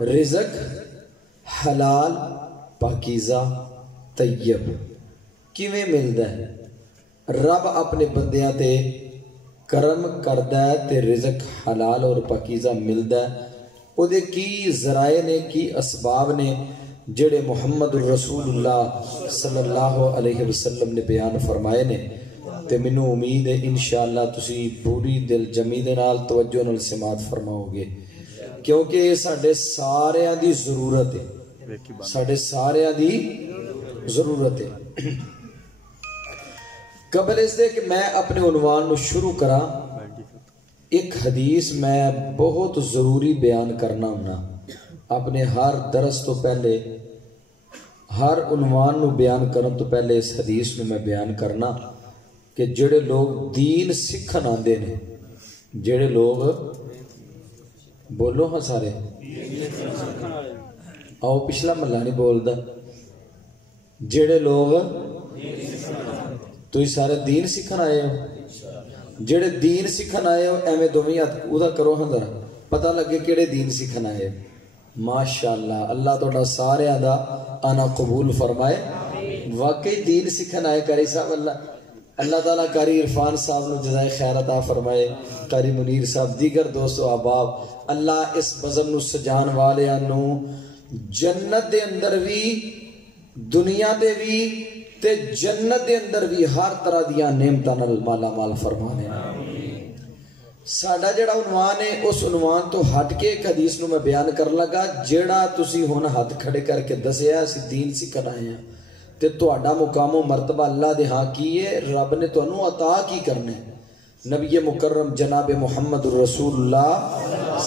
رزق حلال پاکیزہ طیب کیویں ملدا ہے؟ رب اپنے بندیاں تے کرم کردا ہے تے رزق حلال اور پاکیزہ ملدا ہے. او دے کی ذرائع نے، کی اسباب نے جڑے محمد الرسول اللہ صلی اللہ علیہ وسلم نے بیان فرمائے نے. تے مینوں امید ہے انشاءاللہ تسی پوری دل جمی دے نال توجہ نال سماعت فرماؤ گے، کیونکہ یہ ساڈے ساریاں دی ضرورت ہے، ساڈے ساریاں دی ضرورت ہے. قبل اس دے کہ میں اپنے عنوان نو شروع کراں، ایک حدیث میں بہت ضروری بیان کرنا ہونا. اپنے ہر درس تو پہلے، ہر عنوان نو بیان کرن تو پہلے اس حدیث نو میں بیان کرنا کہ جڑے لوگ دین سکھن آندے نے، جڑے لوگ بولو ہاں سارے آؤ پچھلا محلہ نہیں بولدا، جڑے لوگ تو سارے دین سکھن آئے ہو، جڑے دین سکھن آئے ہو ایویں دوویں ہاتھ ادا کرو ہاں ذرا پتہ لگے کیڑے دین سکھن آئے ہو. ماشاءاللہ اللہ تہاڈا سارے دا آنا قبول فرمائے. واقعی دین سکھن آئے قاری صاحب، اللہ تعالیٰ قاری عرفان صاحب نو جزائے خیر عطا فرمائے، قاری منیر صاحب، دیگر دوست و احباب، اللہ اس بزم نو سجان والیاں نو جنت دے اندر بھی، دنیا دے بھی تے جنت دے اندر بھی ہر طرح دیاں نعمتاں نال مالا مال فرمانے. ساڈا جڑا عنوان ہے اس عنوان تو ہٹ کے ایک حدیث نو میں بیان کر لگا جڑا تسی ہن ہاتھ کھڑے کر کے دسیا اسی دین سکھن آئے ہیں تے تہاڈا مقام و مرتبہ اللہ دے ہاں کی ہے، رب نے تانوں عطا کی کرنے. نبی مکرم جناب محمد الرسول اللہ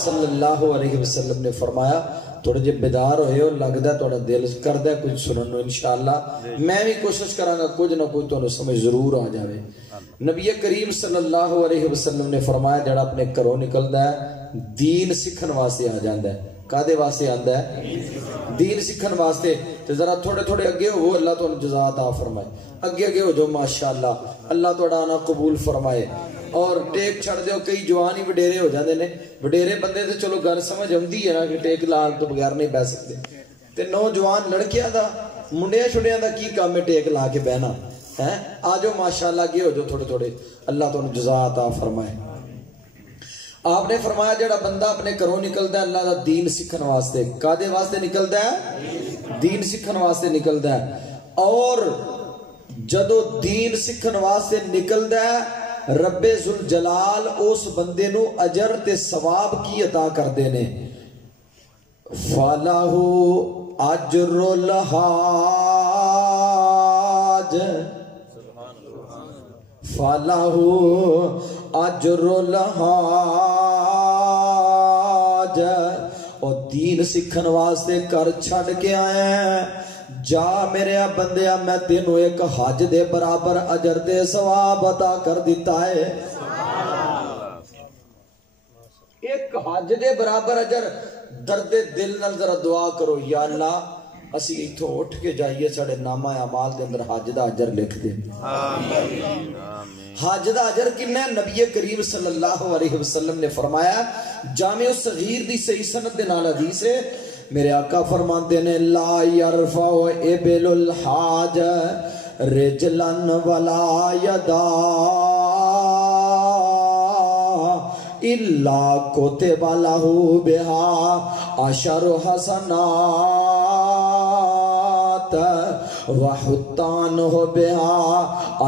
صلی اللہ علیہ وسلم نے فرمایا تھوڑے جے بیدار ہوئے ہو، لگدا ہے تھوڑا دل کردا ہے کچھ سنن نو، انشاءاللہ میں بھی کوشش کراں گا کچھ نہ کچھ تانوں سمجھ ضرور آ جاوے. نبی کریم صلی اللہ علیہ وسلم نے فرمایا جڑا اپنے گھروں نکلدا ہے دین سکھن واسطے آ جاندا ہے. کادے واسطے آندا ہے؟ دین سکھن واسطے. تے ذرا تھوڑے تھوڑے اگے ہو، اللہ تانوں جزا عطا فرمائے. اگے اگے ہو جو ماشاءاللہ، اللہ تہاڈا آنا قبول فرمائے. اور ٹیک چھڑ دیو، کئی جوان ہی وڈیرے ہو جاندے نے، وڈیرے بندے تے چلو گل سمجھ آندی ہے نا کہ ٹیک لال تو بغیر نہیں بیٹھ سکتے. تے نوجوان لڑکیاں دا منڈیاں چھڑیاں دا کی کام ہے ٹیک لا کے بہنا ہے؟ آجو ماشاءاللہ اگے ہو جو تھوڑے تھوڑے، اللہ تانوں جزا عطا فرمائے. آپ نے فرمایا جڑا بندہ اپنے گھروں نکلدا ہے اللہ دا دین سکھن واسطے، کادے واسطے نکلدا ہے؟ دین سکھن واسطے نکلدا ہے. اور جدو دین سکھن واسطے نکلدا ہے رب ذوالجلال اس بندے نو اجر تے ثواب کی عطا کردے نے. فَلَهُ أَجْرُ الْحَاجِ، فَلَهُ أَجْرُ الْحَاجِ. اور دین سکھن واسطے کر چھڑ کے آئے ہیں، جا میرے بندیا میں تینوں ایک حج دے برابر اجر دے ثواب عطا کر دیتا ہے. ایک حج دے برابر اجر. درد دل نال ذرا دعا کرو، یا اللہ اسی ایتھوں اٹھ کے جائیے ساڑے نامہ اعمال دے اندر حج دا اجر لکھ دے. حج دا اجر کنا ہے؟ نبی کریم صلی اللہ علیہ وسلم نے فرمایا، جامع الصغیر دی صحیح سند دے نال حدیث ہے، میرے آقا فرماتے ہیں لا یرفع ابل الحاج رجلن ولا یدا الا کتب لہ بہا عشر حسنات وحطانہ بہا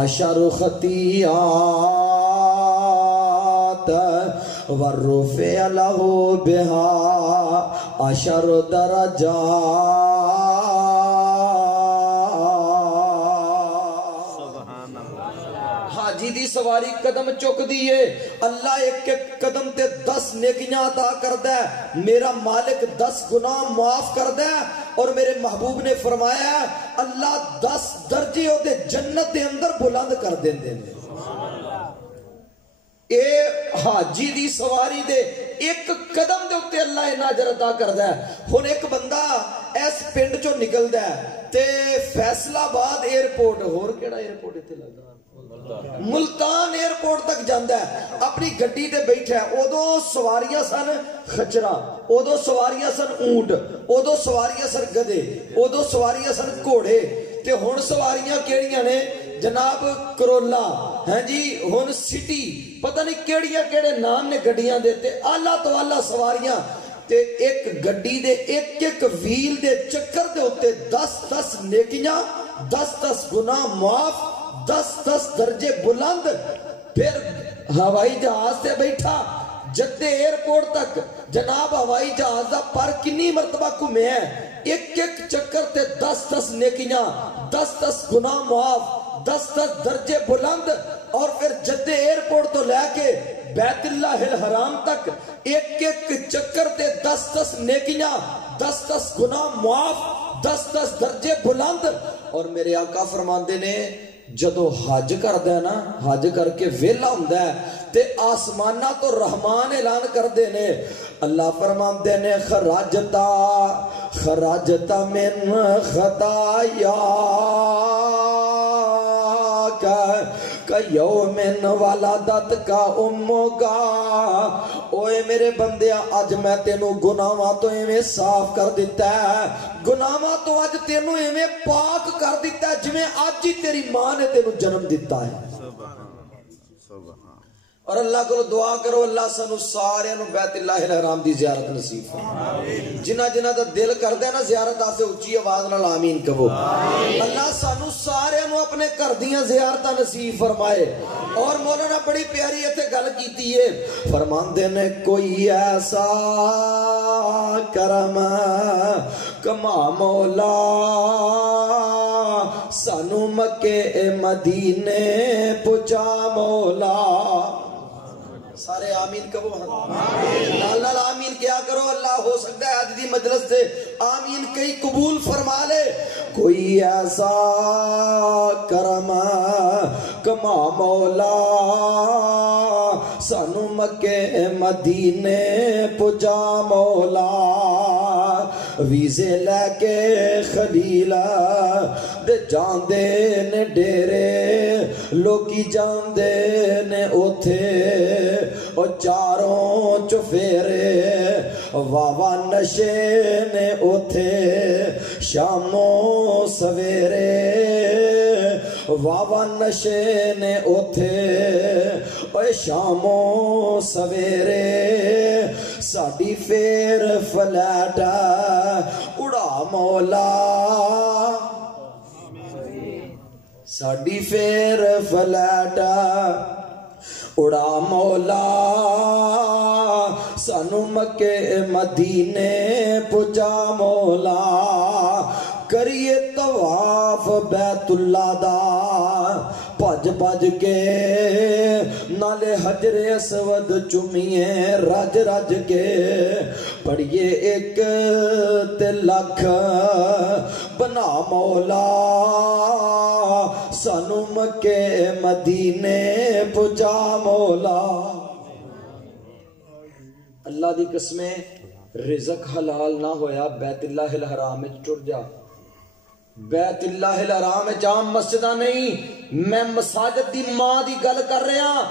عشر خطیات ورفع لہ بہا عشر درجات. حاجی دی سواری قدم چک دیئے، اللہ ایک ایک قدم تے 10 نیکیاں عطا کردہ ہے. میرا مالک 10 گناہ معاف کردہ ہے. اور میرے محبوب نے فرمایا ہے اللہ 10 درجے ہوتے جنت دے اندر بلند کر دیں دے. اے حاجی دی سواری دے ایک قدم دے ہوتے اللہ انہا اجر عطا کردہ ہے. ہن ایک بندہ ایس پنڈ چو نکل دا ہے تے فیصل آباد ایئرپورٹ، اور کیڑا ایئرپورٹ اتنے لگا ملتان ایئرپورٹ تک جاندا ہے اپنی گڈی تے بیٹھا ہے ادو سواریاں سن خچرا ادو سواریاں سن اونٹ ادو سواریاں سن گدے ادو سواریاں سن گھوڑے تے ہن سواریاں کیڑیاں نے جناب کرولا ہیں جی ہن سٹی پتہ نہیں کیڑیاں کیڑے نام نے گڈیاں دے تے اعلیٰ تو اعلیٰ سواریاں تے ایک گڈی دے ایک ویل دے چکر دے ہوتے 10 نیکیاں 10 گناہ معاف 10 درجے بلند پھر ہوائی جہاز سے بیٹھا جدے ایئرپورٹ تک جناب ہوائی جہاز دا پر کنی مرتبہ گھومے ہیں ایک چکر تے 10 نیکیاں 10 گناہ معاف 10 درجے بلند اور پھر جدے ایئرپورٹ تو لے کے بیت اللہ الحرام تک ایک چکر تے 10 نیکیاں 10 گناہ معاف 10 درجے بلند اور میرے آقا فرماندے نے جدو حج کردہ ہے نا حج کر کے ویلا ہوندہ ہے تے آسمانہ تو رحمان اعلان کر دینے اللہ فرماندے نے خراجتا من خطایا کا یومن والدت کا امو کا اوے میرے بندیا آج میں تینوں گناہاں تو ایویں صاف کر دیتا ہے گناہاں تو آج تینوں ایویں پاک کر دیتا ہے جویں آج ہی تیری ماں نے تینوں جنم دیتا ہے اور اللہ کو دعا کرو اللہ سانو سارے نو بیت اللہ الحرام دی زیارت نصیب فرمائے جنہ دا دل کردے نا زیارت آسے اچھی آواز نال آمین کہو اللہ سانو سارے نو اپنے کردیاں زیارتہ نصیب فرمائے اور مولانا بڑی پیاری ایتھے گل کیتی ہے فرماندے نے کوئی ایسا کرم کما مولا سانو مکے مدینے پچا مولا سارے آمین کہو اللہ آمین کیا کرو اللہ ہو سکتا ہے آج دی مجلس سے آمین کئی قبول فرما لے کوئی ایسا کرم کما مولا سانو مکے مدینے پجا مولا ویزے لے کے خلیلہ دے جاندے نے ڈیرے لوکی جاندے نے اوتھے اور چاروں چفیرے واوا نشے نے اوتھے شاموں سویرے واوا نشے نے اوتھے اور شاموں سویرے ساڑی فیر فلیٹ اڑا مولا ساڑی فیر فلیٹ اڑا مولا سانو مکے مدینے پجا مولا کریے طواف بیت اللہ دا پج پج کے نالے حجر اسود چمیے رج رج کے پڑھیے ایک تلک بنا مولا سانو مکے مدینے پجا مولا اللہ دی قسمیں رزق حلال نہ ہویا بیت اللہ الحرام میں ٹر جا بیت اللہ الحرام جام مسجدہ نہیں میں مساجد دی ماں دی گل کر رہا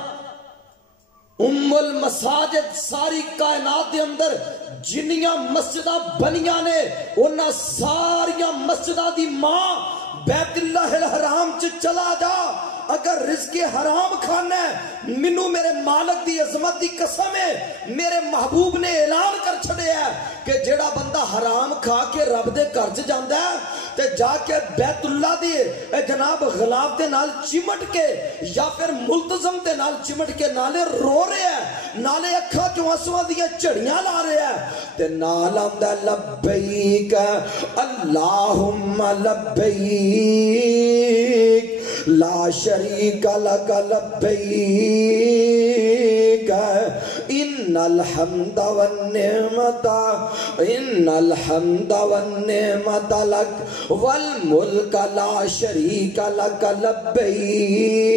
المساجد ساری کائنات دے اندر جنیاں مسجدہ بنیاں نے انہاں ساریاں مسجدہ دی ماں بیت اللہ الحرام چلا جا اگر رزق حرام کھانا ہے منو میرے مالک دی عظمت دی قسم ہے میرے محبوب نے اعلان کر چھڑے ہے کہ جیڑا بندہ حرام کھا کے رب دے گھر چ جاندا ہے تے جا کے بیت اللہ دی جناب غلاف دے نال چمٹ کے یا پھر ملتزم دے نال چمٹ کے نالے رو رہے ہیں نالے اکھاں چوں آنسواں دیاں جھڑیاں لا رہے ہیں تے نال آندا لبیک اللہم لبیک لا شریک لک لبیک ان الحمد والنعمت لک والملک لا شریک لک لبیک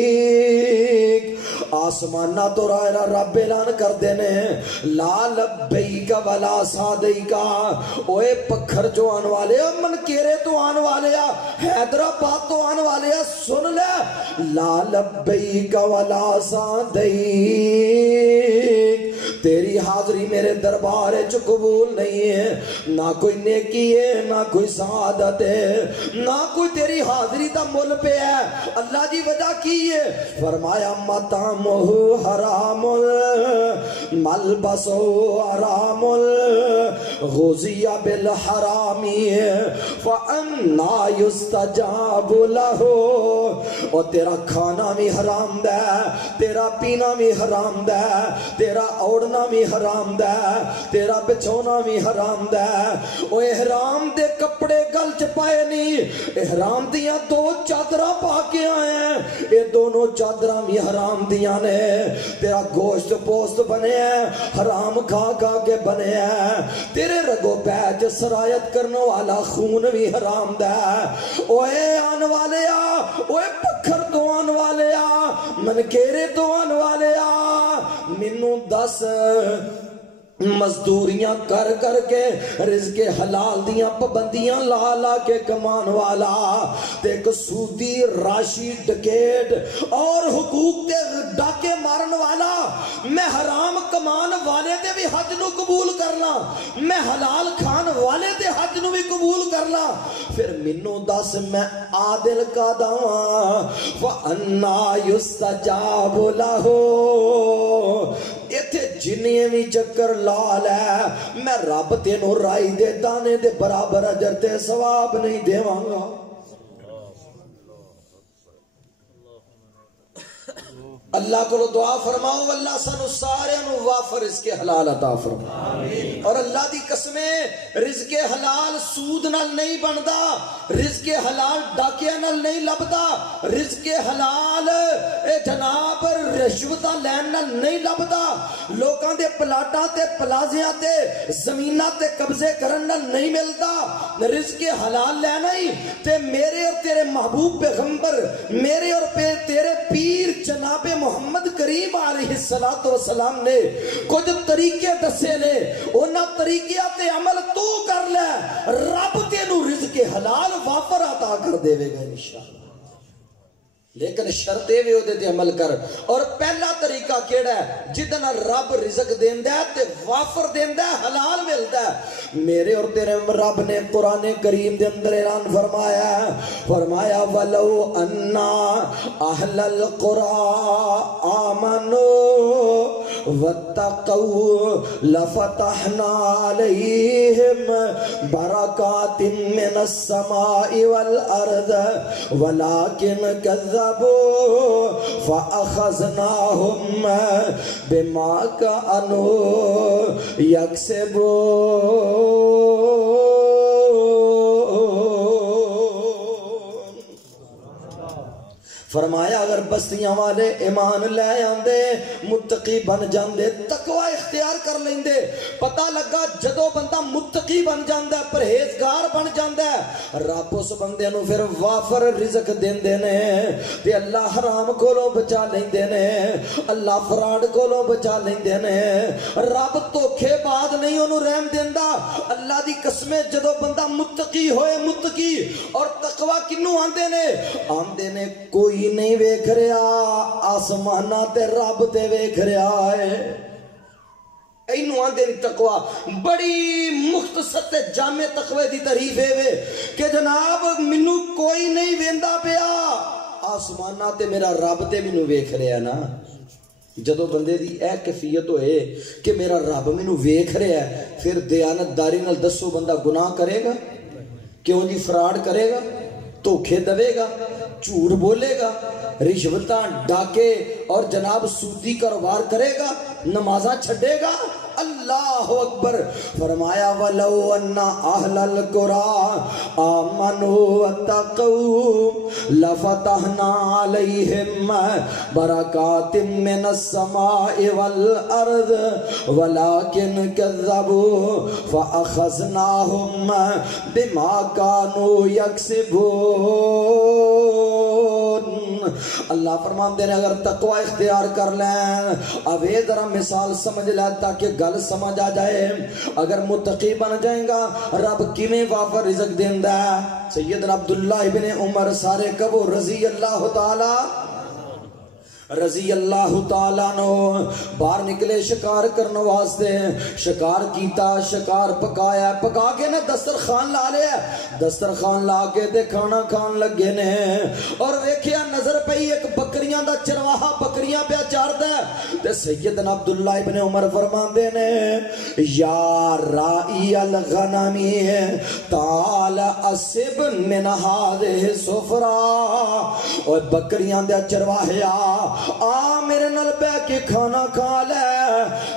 آسمانہ تو رب اعلان کر دینے لا لبیک ولا سادیکا اوے پکھر جو آن والے منکیرے تو آن والے حیدرآباد تو آن والے سن لے لا لبیک ولا سادیک تیری حاضری میرے دربار چ قبول نہیں ہے نہ کوئی نیکی ہے نہ کوئی سعادت ہے نہ کوئی تیری حاضری دا مل پہ ہے اللہ جی وجہ کی ہے فرمایا مطعمہ حرام ملبسہ حرام غذی بالحرام فانا یستجاب لہ اور تیرا کھانا بھی حرام دا تیرا پینا بھی حرام دا تیرا اوڑنا بھی حرام دا تیرا بچھونا بھی حرام دا او احرام دے کپڑے گل چ پائے نہیں احرام دیاں دو چادراں پا کے آئے ہیں یہ دونوں چادراں بھی حرام دیاں نے تیرا گوشت پوست بنے ہیں حرام کھا کھا کے بنے ہیں تیرے رگو پیچ سرایت کرنے والا خون بھی حرام دا اوے آن والے اوے پکھر تو آن والے منکیرے تو آن والے منو دس مزدوریاں کر کر کے رزق حلال دیاں پابندیاں لا لا کے کمان والا تے ایک سودی راشی ڈکیٹ اور حقوق تے ڈاکے مارن والا میں حرام کمان والے تے بھی حج نو قبول کرنا میں حلال کھان والے تے حج نو بھی قبول کرنا پھر منو دس میں عادل کا داواں وَأَنَّا يُسْتَجَابُ لَهُ ایتھے جنیے بھی چکر لال ہے میں رب تینوں رائی دے دانے دے برابر اجر تے ثواب نہیں دیواں گا اللہ کو دعا فرماؤ اللہ سانو سارے انو وافر رزق حلال عطا فرماؤ اور اللہ دی قسمیں رزق حلال سود نال نہیں بندا رزق حلال ڈاکیاں نال نہیں لبدا رزق حلال جناب رشوتاں لین نال نہیں لبدا لوکاں دے پلاٹاں تے پلازیاں تے زمیناں تے قبضے کرن نال نہیں ملدا رزق حلال لینا ہی تے میرے اور تیرے محبوب پیغمبر میرے اور تیرے پیر جناب محمد کریم علیہ السلام نے کچھ طریقے دسے لے انہاں طریقیاں تے عمل تو کر لے رب تینوں رزق حلال وافر عطا کر دے گا انشاءاللہ لیکن شرط ہے وہ دے عمل کر اور پہلا طریقہ کیڑا ہے جدنا رب رزق دیندا ہے تے وافر دیندا ہے حلال ملدا ہے میرے اور تیرے رب نے قرآن کریم دے اندر اعلان فرمایا ولو انا اہل القرى آمنوا واتقوا لفتحنا عليهم بركات من السماء والارض ولكن كذبوا فأخذناهم بما كانوا يكسبون فرمایا اگر بستیاں والے ایمان لے آندے متقی بن جاندے تقوی اختیار کر لیندے پتہ لگا جدو بندہ متقی بن جاندا ہے پرہیزگار بن جاندا ہے رب اس بندے نو پھر وافر رزق دیندے نے تے اللہ حرام کولوں بچا لیندے نے اللہ فراڈ کولوں بچا لیندے نے رب دھوکھے باز نہیں اونوں رحم دیندا اللہ دی قسمیں جدو بندہ متقی ہوئے متقی اور تقوی کینوں آندے نے کوئی نہیں ویکھ رہا آسمانہ تے رب تے ویکھ رہا ہے اینو آندے تقوی بڑی مختصر تے جامع تقوی دی تعریف ہے کہ جناب منو کوئی نہیں ویندا پیا آسمانہ تے میرا رب تے منو ویکھ رہا نا جدو بندے دی اے کیفیت ہوئے کہ میرا رب منو ویکھ رہا ہے پھر دیانتداری نال دسو بندہ گناہ کرے گا کیوں جی فراڈ کرے گا دھوکے دے گا جھوٹ بولے گا رشوتاں ڈاکے اور جناب سودی کاروبار کرے گا نمازاں چھڈے گا اللہ اکبر فرمایا ولو ان اہل القرى آمنوا واتقوا لفتحنا عليهم بركات من السماء والارض ولكن كذبوا فاخذناهم بما كانوا يكسبون اللہ فرماندے نے اگر تقوی اختیار کر لیں اوے ذرا مثال سمجھ لیں تاکہ گل سمجھ آ جائے. اگر متقی بن جائیں گا رب کیویں وافر رزق دیندا ہے. سیدنا عبداللہ ابن عمر سارے کبو رضی اللہ تعالیٰ نو باہر نکلے شکار کرنے واسطے. شکار کیتا, شکار پکایا, پکا کے نے دسترخوان لا لیا. دسترخوان لا کے تے کھانا کھان لگے نے اور ویکھیا نظر پئی ایک بکریاں دا چرواہا بکریاں پہ چاردا ہے. تے سیدنا عبداللہ ابن عمر فرماندے نے یا رائی الغنم تعال اسب من هذه السفرہ. اور بکریاں دے چرواہیا آ میرے نال بہ کے کھانا کھا لے.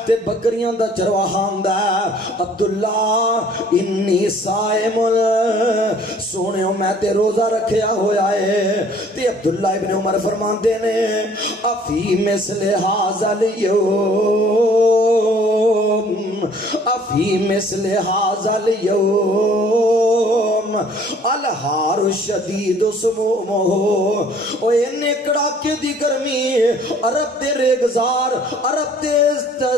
تے بکریاں دا چرواہا ہوندا ہے عبداللہ انی صائم سونےو میں تے روزہ رکھیا ہویا ہے. تے عبداللہ ابن عمر فرماندے نے افی مثل ھذا اليوم افی مثل ھذا اليوم الحار الشدید سمومہ. او اینے کڑاکے دی گرمی عرب دے ریگزار عرب دے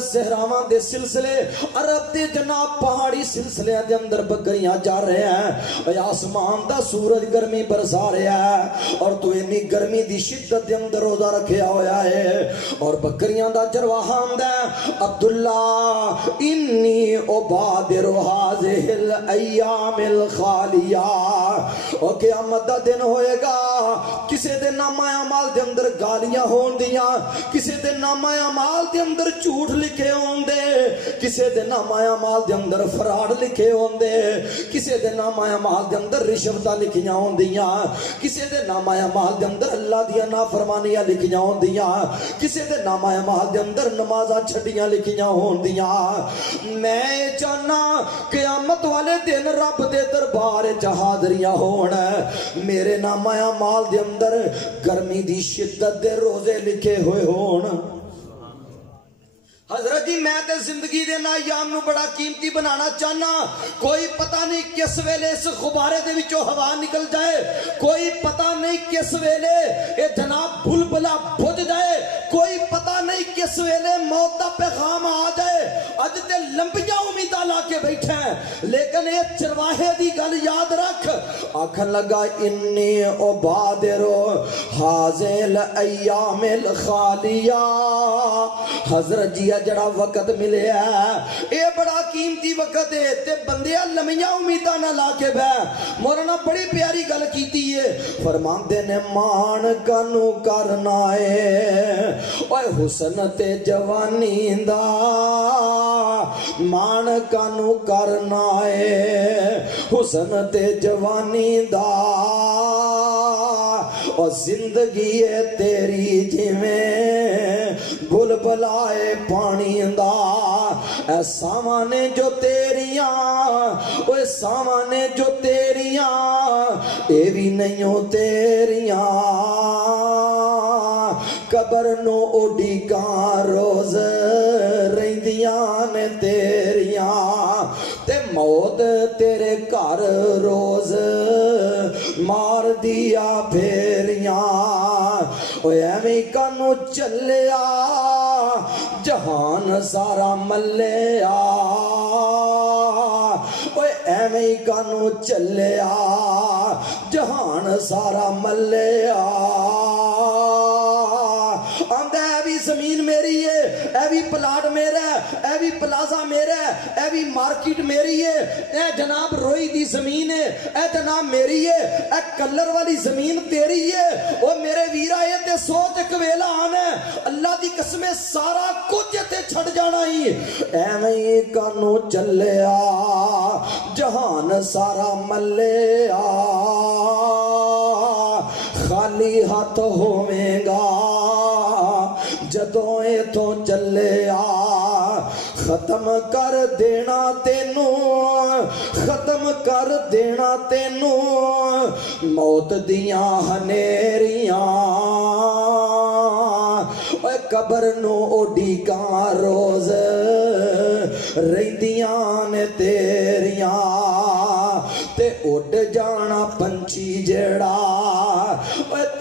صحراواں دے سلسلے عرب دے جناب پہاڑی سلسلے دے اندر بکریاں جا رہے ہیں. آسمان دا سورج گرمی برسا رہا ہے اور تو انی گرمی دی شدت دے اندر روزہ رکھیا ہویا ہے اور بکریاں دا چرواہا ہوندا ہے عبداللہ انی ابادر هذه الايام الخالیہ. اور قیامت دا دن ہوئے گا کسے دے نامہ اعمال دے اندر گالیاں ہون دیاں, کسے دے نامہ اعمال دے اندر جھوٹ لکھے ہون دے, کسے دے نامہ اعمال دے اندر فراڈ لکھے ہون دے, کسے دے نامہ اعمال دے اندر رشوتاں لکھیاں ہون دیاں, کسے دے نامہ اعمال دے اندر اللہ دیاں نافرمانیاں لکھیاں ہون دیاں, کسے دے نامہ اعمال دے اندر نمازاں چھڈیاں لکھیاں ہون دیاں. میں چاہنا قیامت والے دن رب دے دربار وچ حاضریاں ہون میرے نامہ اعمال دے اندر گرمی دی شدت دے روزے لکھے ہوئے ہون. حضرت جی میں تے زندگی دے ایام نو بڑا قیمتی بنانا چاہنا. کوئی پتہ نہیں کس ویلے اس غبارے دے وچوں ہوا نکل جائے, کوئی پتہ نہیں کس ویلے اے جناب بلبلا بجھ جائے, کوئی پتہ نہیں کس ویلے موت دا پیغام آ جائے. اج تے لمبیاں امیداں لا کے بیٹھے ہیں لیکن اے چرواہے دی گل یاد رکھ. آکھن لگا انی ابادر هذه الايام الخالیہ. حضرت جی جڑا وقت ملے ہے اے بڑا قیمتی وقت ہے تے بندیاں لمیاں امیداں نہ لا کے بہ. مولانا بڑی پیاری گل کیتی ہے فرماندے نے مان کانو کرنا ہے اوے حسن تے جوانی دا مان کانو کرنا ہے حسن تے جوانی دا. اور زندگی ہے تیری جویں بلبلائے پانی دا. اے سامانے جو تیریاں اوے سامانے جو تیریاں اے بھی نہیں تیریاں. قبر نو اوڈی کا روز رہندیاں نے تیریاں تے موت تیرے گھر روز مار دیا پھیریاں. اوے ایویں کانو چلیا جہان سارا ملیا. اوے ایویں کانو چلیا جہان سارا ملیا. آندہ اے بھی زمین میری ہے, اے بھی پلاٹ میرا ہے, اے بھی پلازا میرا ہے, اے بھی مارکیٹ میری ہے, اے جناب روئی دی زمین ہے, اے جناب میری ہے, اے کلر والی زمین تیری ہے. او میرے ویرا ہے تے سوچ ایک ویلا آنا ہے اللہ دی قسم سارا کچھ تے چھڑ جانا ہی. ایویں کانو چلیا جہان سارا ملیا. خالی ہاتھ ہوویں گا جدوں ایتھوں چلیا. ختم کر دینا تینو ختم کر دینا تینو موت دیاں ہنیریاں. اے قبر نو اوڈی کا روز رہندیاں نے تیریاں تے اڈ جانا پنچھی جڑا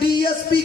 DSP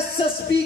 SSP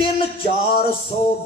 300-400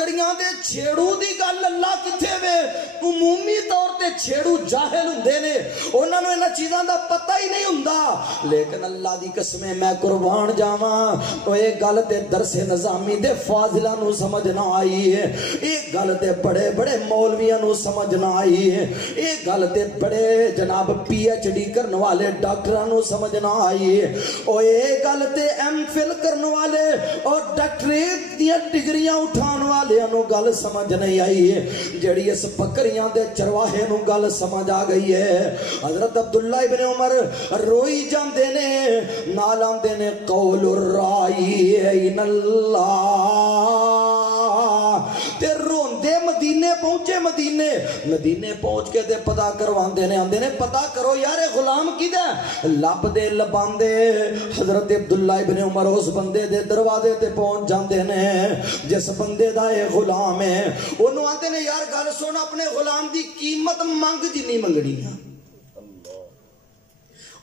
بکریاں دے چھیڑو دی گل اللہ کتھے وے؟ عمومی طور تے چھیڑو جاہل ہوندے نے، انہاں نوں انہاں چیزاں دا پتہ ہی نہیں ہوندا، لیکن اللہ دی قسم میں قربان جاواں او اے گل تے درس نظامی دے فاضلاں نوں سمجھ نہ آئی ہے، اے گل تے بڑے بڑے مولویاں نوں سمجھ نہ آئی ہے، اے گل تے بڑے جناب پی ایچ ڈی کرن والے ڈاکٹراں نوں سمجھ نہ آئی ہے، او اے گل تے ایم فل کرن والے اور ڈاکٹریٹ دیاں ڈگریاں اٹھان والیاں نوں گل سمجھ نہیں آئی ہے، جڑی اس بکریاں دے چرواہے نوں گل سمجھ آ گئی ہے۔ حضرت عبداللہ ابن عمر روئی جاندے نے، نال آندے نے قول الرائی ان اللہ، تے روندے مدینے پہنچے، مدینے پہنچ کے تے پتہ کرواندے نے، آندے نے پتہ کرو یار غلام کیدا ہے؟ لب دے لباندے حضرت عبداللہ ابن عمر اس بندے دے دروازے تے پہنچ جاندے نے جس بندے دا اے غلام ہے، انہوں آندے نے یار گل سن، اپنے غلام دی قیمت منگ جنی منگنی ہے،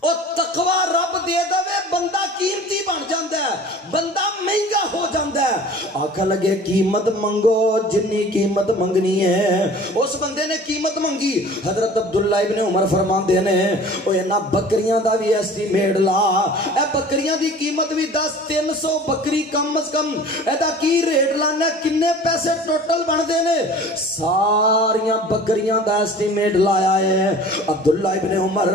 اور تقوی رب دے دوے بندہ قیمتی بن جاندہ ہے، بندہ مہنگا ہو جاندہ ہے، آکھا لگے قیمت منگو جنی قیمت منگنی ہے، اس بندے نے قیمت منگی، حضرت عبداللہ ابن عمر فرماندے نے او اینا بکریاں دا بھی ایسٹیمیٹ لا، اے بکریاں دی قیمت بھی 300 بکری کم از کم، ایدہ کی ریٹ لانا کنے پیسے ٹوٹل بن دینے، ساریاں بکریاں دا ایسٹیمیٹ لایا ہے۔ عبداللہ ابن عمر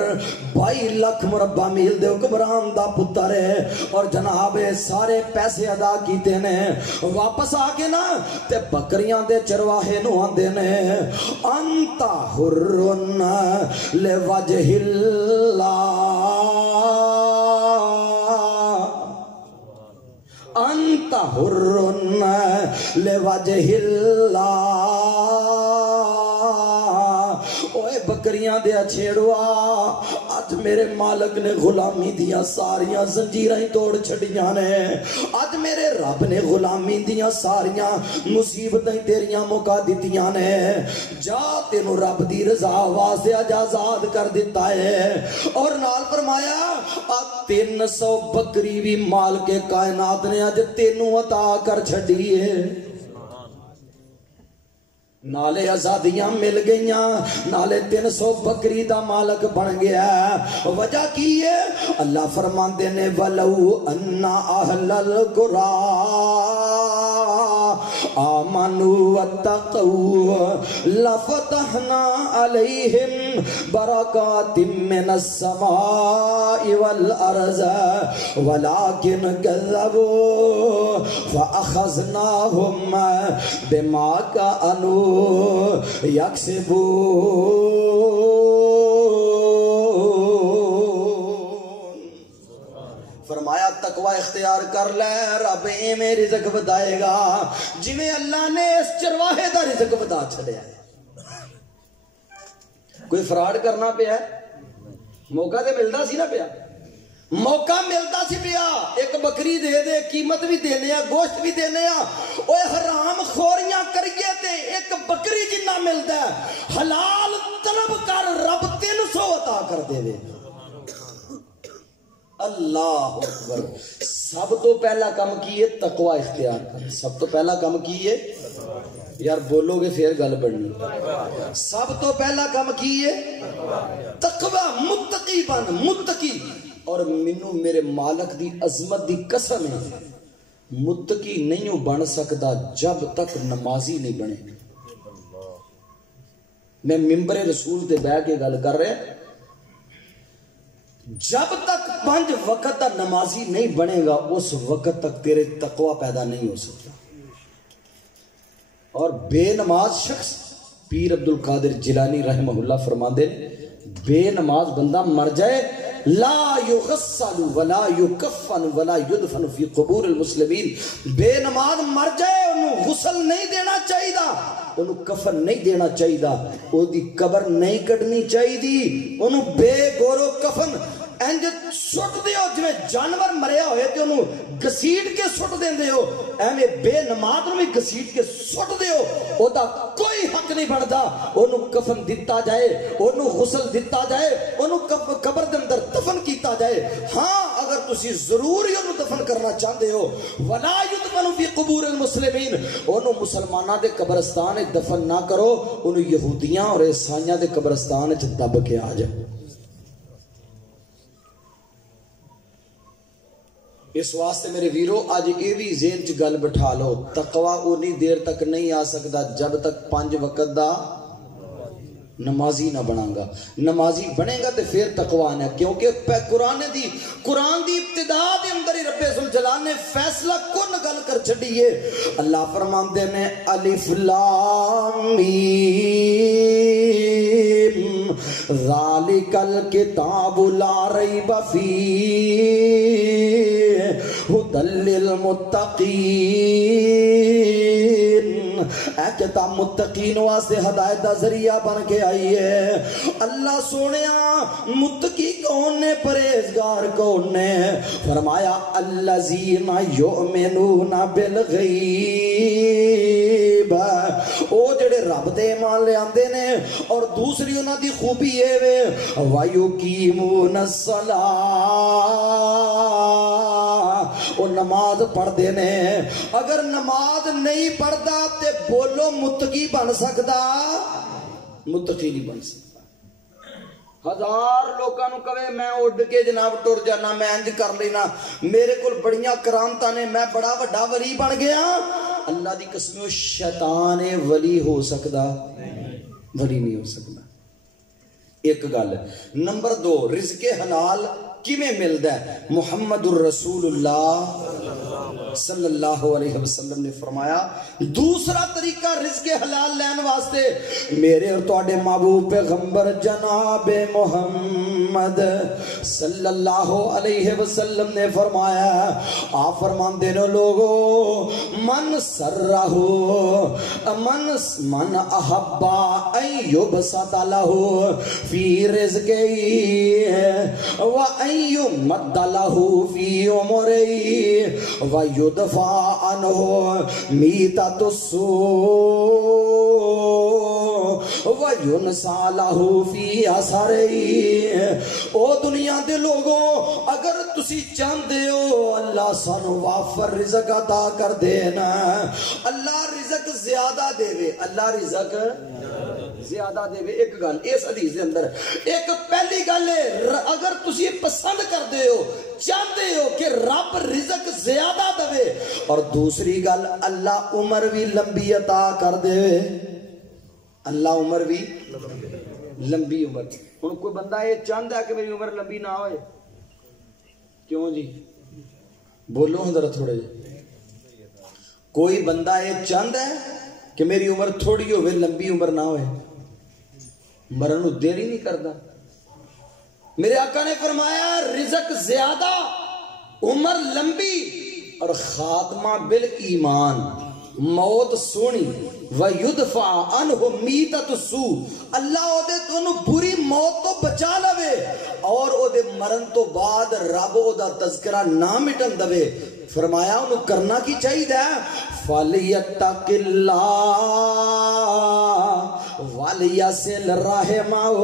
22 لاکھ مربع میل دے حکمران دا پتر ہے، اور جناب سارے پیسے ادا کیتے نے، واپس آ کے نا تے بکریاں دے چرواہے نو آندے نے انت حرن لوجہ اللہ، انت حرن لوجہ اللہ، اوے بکریاں دے چھیڑوا، آج میرے مالک نے غلامی دیا ساریاں زنجیریں توڑ چھڑیاں نے، آج میرے رب نے غلامی دیا ساریاں مصیبتیں تیریاں موقع دیتیاں نے، جا تینو رب دی رضا واسطے آزاد کر دیتا ہے، اور نال فرمایا 300 بکری بھی مال کے کائنات نے آج تینو عطا کر چھڑی ہے، نالے آزادیاں مل گئیاں، نالے 300 بکری دا مالک بن گیا، وجہ کی ہے اللہ فرماندے نے وَلَوْ أَنَّ أَهْلَ الْقُرَىٰ آمَنُوا وَاتَّقَوْا لَفَتَحْنَا عَلَيْهِمْ بَرَكَاتٍ مِّنَ السَّمَاءِ وَالْأَرْضِ وَلَكِنْ كَذَّبُوا فَأَخَذْنَاهُمْ بِمَا كَانُوا یکسبون۔ فرمایا تقوی اختیار کر لے، رب میں رزق بدائے گا جویں اللہ نے اس چرواہے دا رزق بدا چھڑیا ہے۔ کوئی فراڈ کرنا پیا موقع تے ملدا سی نہ پیا، موقع ملتا سی پیا، ایک بکری دے دے قیمت بھی دینے آ گوشت بھی دینے آ، اوے حرام خوریاں کریے تے ایک بکری جنہ ملتا ہے، حلال طلب کر رب 300 عطا کر دے دے۔ اللہ اکبر، سب تو پہلا کام کیے تقوی اختیار کر، سب تو پہلا کام کیے، یار بولو گے پھر گل بڑھنی، سب تو پہلا کام کیے تقوی، متقی بن، متقی، اور منو میرے مالک دی عظمت دی قسم ہے متقی نہیں بن سکتا جب تک نمازی نہیں بنے۔ میں ممبر رسول تے بیٹھ کے گل کر رہے، جب تک 5 وقت کا نمازی نہیں بنے گا اس وقت تک تیرے تقوی پیدا نہیں ہو سکتا۔ اور بے نماز شخص، پیر عبد القادر جیلانی رحمہ اللہ فرماندے بے نماز بندہ مر جائے لا یغسل ولا یکفن ولا یدفن فی قبور المسلمین، بے نماز مر جائے انہوں غسل نہیں دینا چاہیے، انہوں کفن نہیں دینا چاہیے، او دی قبر نہیں کٹنی چاہیے، انہوں بے گورو کفن انج سٹ دیو جو جانور مریا ہوئے تے انہوں گسیٹ کے سٹ دیں دیو، ایمیں بے نماز انہوں گسیٹ کے سٹ دیو، او دا کوئی حق نہیں بڑھدا، انہوں کفن دیتا جائے، انہوں غسل دیتا جائے، انہوں قبر دے اندر دفن کیتا جائے. ہاں اگر تسی ضروری انہوں دفن کرنا چاہتے ہو وَلَا يُدْفَنُ فِي قُبُورِ الْمُسْلِمِينَ, انہوں مسلمانہ دے قبرستان دفن نہ کرو, انہوں یہودیاں اور عیسائیاں دے قبرستان دب کے آ جائے. اس واسطے میرے ویرو آج یہ بھی ذہن چ گل بٹھا لو, تقوی انی دیر تک نہیں آ سکتا جب تک 5 وقت دا نمازی نہ بنا گا. نمازی بنے گا تو پھر تقوی آنا, کیونکہ قرآن دی ابتدا دے اندر ہی رب ذوالجلال نے فیصلہ کن گل کر چھڑی ہے. اللہ فرماندے نے الف لام میم ذالک الکتاب لا ریب فیہ ھدی للمتقین. اے کتاب متقین واسطے ہدایت دا ذریعہ بن کے آئی ہے. اللہ سونیا متقی کون نے, پرہیزگار کون نے؟ فرمایا الذین یؤمنون بالغیب, او جڑے رب دے ایمان لے آندے نے. اور دوسری انہاں دی خوبی اے وے وَيُقِيمُونَ الصَّلَاةَ, او نماز پڑھ دے نے. اگر نماز نہیں پڑھدا تے بولو متقی بن سکدا؟ متقی نہیں بن سکتا. 1000 لوکاں نو کہے میں اڈ کے جناب ٹر جانا, میں انج کر لینا, میرے کول بڑیاں کرامتاں نے, میں بڑا وڈا ولی بن گیا. اللہ دی قسم شیطان ولی ہو سکدا؟ ولی نہیں ہو سکتا. ایک گل. نمبر 2, رزق حلال کیویں ملدا ہے؟ محمد الرسول اللہ صلی اللہ علیہ وسلم نے فرمایا دوسرا طریقہ رزق حلال لین واسطے, میرے اور تواڈے محبوب پیغمبر جناب محمد صلی اللہ علیہ وسلم نے فرمایا. آپ فرماندے نے لوگو من سرہ من احبا ان یبسط لہ فی رزقہ وان یمد لہ فی عمرہ وَيُدْفَعَ عَنْهُ مِيتَةُ السُّوءِ وَيُنْسَى لَهُ فِي أَثَرِهِ. او دنیا دے لوگوں, اگر تسی چاہندے ہو اللہ سانو وافر رزق عطا کر دینا, اللہ رزق زیادہ دے وے, اللہ رزق زیادہ دے وے. ایک گل اس حدیث دے اندر, ایک پہلی گل ہے اگر تسی پسند کر دے ہو, چاہتے ہو کہ رب رزق زیادہ دے, اور دوسری گل اللہ عمر بھی لمبی عطا کر دے. اللہ عمر بھی لمبی عمر. ہن کوئی بندہ یہ چاہتا ہے کہ میری عمر لمبی نہ ہوئے, کیوں جی بولو ذرا تھوڑے جی. کوئی بندہ یہ چاہتا ہے کہ میری عمر تھوڑی ہوئے, لمبی عمر نہ ہوئے, مرن دیر ہی نہیں کرتا. میرے آقا نے فرمایا رزق زیادہ, عمر لمبی, اور خاتمہ بالایمان, موت سونی. وَيُدْفَعَ عَنْهُ مِيتَةُ السُّوءِ, اللہ او دے تو بری موت تو بچا لوے, اور او دے مرن تو بعد رب او دا تذکرہ نہ مٹن دے. فرمایا انہوں کرنا کی چاہیے دا فَلْيَتَّقِ اللَّهَ وَلْيَصِلْ رَحِمَهُ,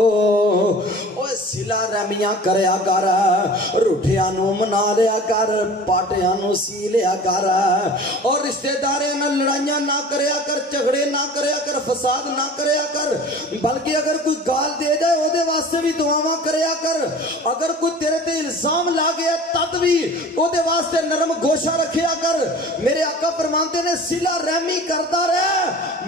اوہ صلہ رحمیاں کریا کر, روٹھیاں نو منا لیا کر, پاٹیاں نو سی لیا کر, اور رشتہ داریاں نال لڑائیاں نہ کریا کر, جھگڑے نہ کریا کر, فساد نہ کریا کر, بلکہ اگر کوئی گال دے جائے او دے واسطے بھی دعاواں کریا کر. اگر کوئی تیرے تے الزام لا گیا تد بھی او دے واسطے نرم گوشہ رکھیا کر. میرے آقا فرماندے نے صلہ رحمی کرتا رہے,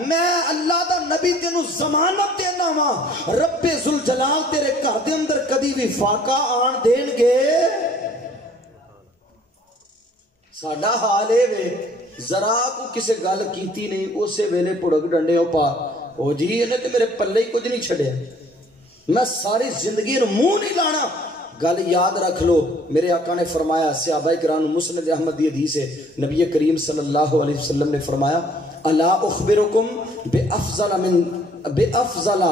میں اللہ دا نبی تینوں ضمانت دینا وا رب ذوالجلال تیرے گھر دے اندر کدی بھی فاقہ آن دین گے. ساڈا حال اے وے ذرا کو کسے گل کیتی نہیں اسے ویلے پڑک ڈنڈے او پا, او جی انہیں تے میرے پلے ہی کچھ نہیں چھڑیا, میں ساری زندگی منہ نہیں لانا. گل یاد رکھ لو, میرے آقا نے فرمایا, صحابہ کرام مسند احمد دی حدیث ہے, نبی کریم صلی اللہ علیہ وسلم نے فرمایا الا اخبرکم بافضل من بِأَفْضَلَ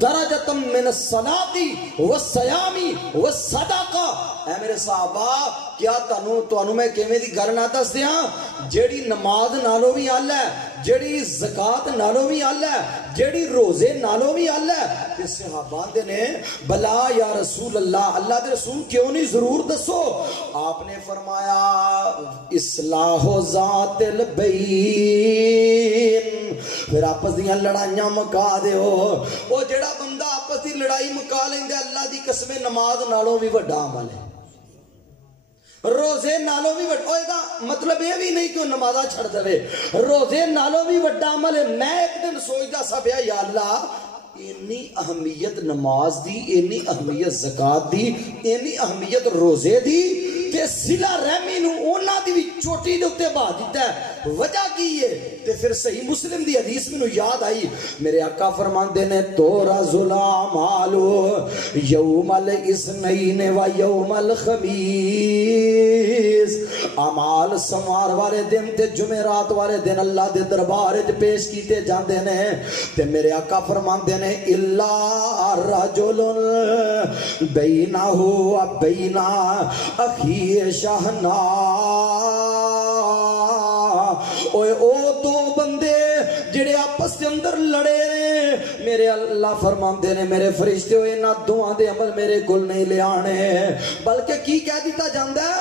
دَرَجَةً مِّنَ الصَّلَاةِ وَالصِّيَامِ وَالصَّدَقَةِ۔ اے میرے صحابہ کیا تانوں میں کیویں دی گل نہ دس دیاں جیڑی نماز نالوں بھی اعلی ہے، جیڑی زکات نالوں بھی اعلی ہے، جیڑی روزے نالوں بھی اعلی ہے۔ تے صحابہ دے نے بلا یا رسول اللہ، اللہ دے رسول کیوں نہیں ضرور دسو۔ آپ نے فرمایا اصلاح ذات البین، پھر آپس دیاں لڑائیاں مکا دیو۔ او جیڑا بندہ آپس دی لڑائی مکا لیندے اللہ دی قسم نماز نالوں بھی بڑا عمل ہے، روزے نالوں بھی بڑا، دا مطلب یہ بھی نہیں کہ وہ نمازہ چھڑ دے، روزے نالوں بھی بڑا عمل ہے۔ میں ایک دن سوچدا سا پیا یا اللہ اینی اہمیت نماز دی، اینی اہمیت زکات دی، اینی اہمیت روزے دی، تے صلہ رحمی نو اونا دی بھی چوٹی دے اتے بہا دیتا ہے، وجہ کی ہے؟ تے پھر صحیح مسلم دی حدیث میں نو یاد آئی، میرے آقا فرماندے نے تورز الاعمال یوم الاثنین و یوم الخمیس، اعمال سمار والے دن تے جمعرات والے دن اللہ دے دربار وچ پیش کیتے جاندے نے، تے میرے آقا فرماندے نے الا رجل بینہ و بین اخی شہنا، او دو بندے جڑے آپس کے اندر لڑے نے، میرے اللہ فرماندے نے میرے فرشتے ہوئے نہ دعا دے عمل میرے کول نہیں لے آنے، بلکہ کی کہہ دیتا جاندہ ہے